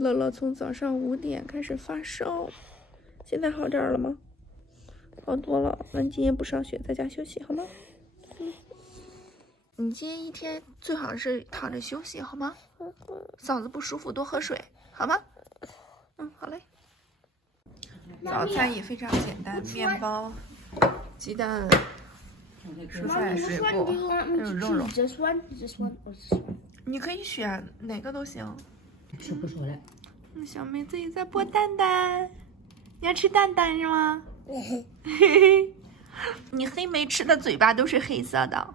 乐乐从早上5点开始发烧，现在好点了吗？好多了。那你今天不上学，在家休息好吗？你今天一天最好是躺着休息好吗？嗓子不舒服多喝水好吗？好嘞。早餐也非常简单，面包、鸡蛋、蔬菜、水果，还有肉肉。你可以选哪个都行。吃不出来。小妹自己在剥蛋蛋，你要吃蛋蛋是吗？你黑莓吃的嘴巴都是黑色的。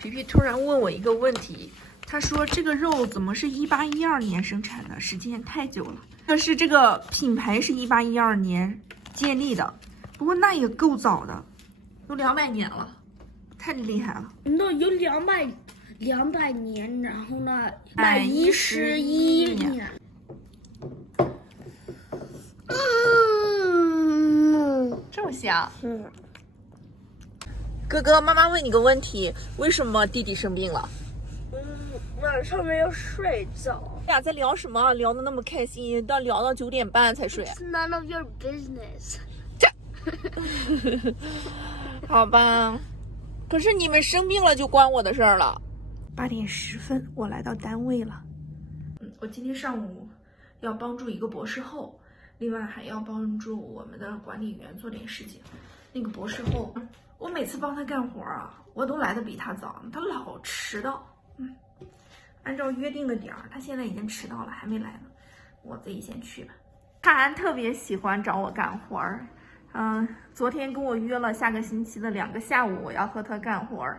皮皮突然问我一个问题，他说这个肉怎么是1812年生产的？时间太久了。可是这个品牌是1812年建立的，不过那也够早的，都200年了，太厉害了。那有200年，然后呢111年。这么香。哥哥，妈妈问你个问题，为什么弟弟生病了？晚上没有睡着。俩在聊什么？聊得那么开心，聊到9点半才睡。It's none of your business。好吧，可是你们生病了就关我的事儿了。8点10分，我来到单位了。我今天上午要帮助一个博士后，另外还要帮助我们的管理员做点事情。那个博士后，我每次帮他干活啊，我都来的比他早，他老迟到。按照约定的点儿，他现在已经迟到了，还没来呢。我自己先去吧。他特别喜欢找我干活儿。昨天跟我约了下个星期的2个下午，我要和他干活儿。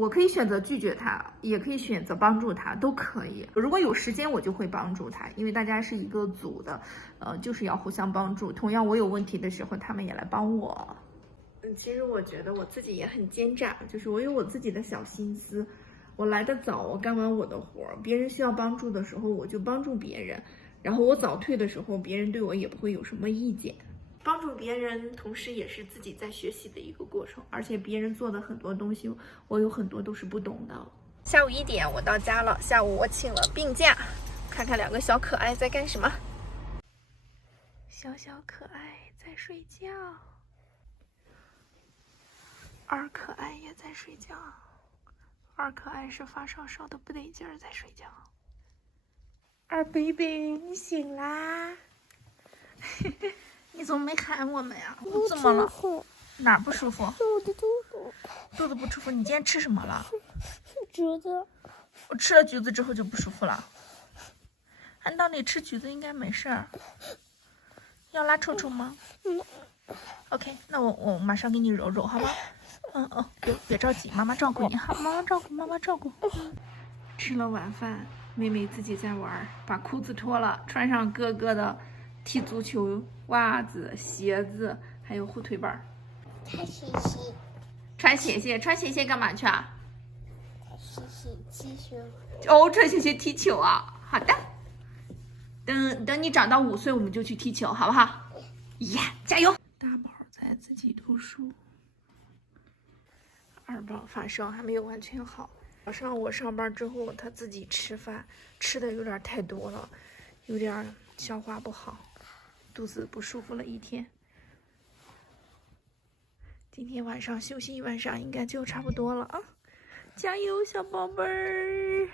我可以选择拒绝他，也可以选择帮助他，都可以。如果有时间，我就会帮助他，因为大家是一个组的，就是要互相帮助。同样，我有问题的时候，他们也来帮我。其实我觉得我自己也很奸诈，就是我有我自己的小心思。我来得早，我干完我的活儿，别人需要帮助的时候，我就帮助别人。然后我早退的时候，别人对我也不会有什么意见。帮助别人，同时也是自己在学习的一个过程，而且别人做的很多东西，我有很多都是不懂的。下午1点我到家了，下午我请了病假，看看2个小可爱在干什么。小可爱在睡觉，二可爱也在睡觉。二可爱是发烧烧的不得劲儿，在睡觉。二baby，你醒啦？你怎么没喊我们呀？怎么了？哪儿不舒服？我的肚子。肚子不舒服？你今天吃什么了？橘子。我吃了橘子之后就不舒服了。按道理吃橘子应该没事儿。要拉臭臭吗？OK， 那我马上给你揉揉，好吗？别着急，妈妈照顾你哈，妈妈照顾。吃了晚饭，妹妹自己在玩，把裤子脱了，穿上哥哥的踢足球袜子、鞋子，还有护腿板。穿鞋鞋。穿鞋鞋干嘛去啊？穿鞋鞋踢球。穿鞋鞋踢球啊！好的。等你长到5岁，我们就去踢球，好不好？加油！大宝在自己读书。二宝发烧还没有完全好。早上我上班之后，他自己吃饭，吃的有点太多了，有点消化不好，肚子不舒服了1天。今天晚上休息1晚上，应该就差不多了啊！加油，小宝贝儿！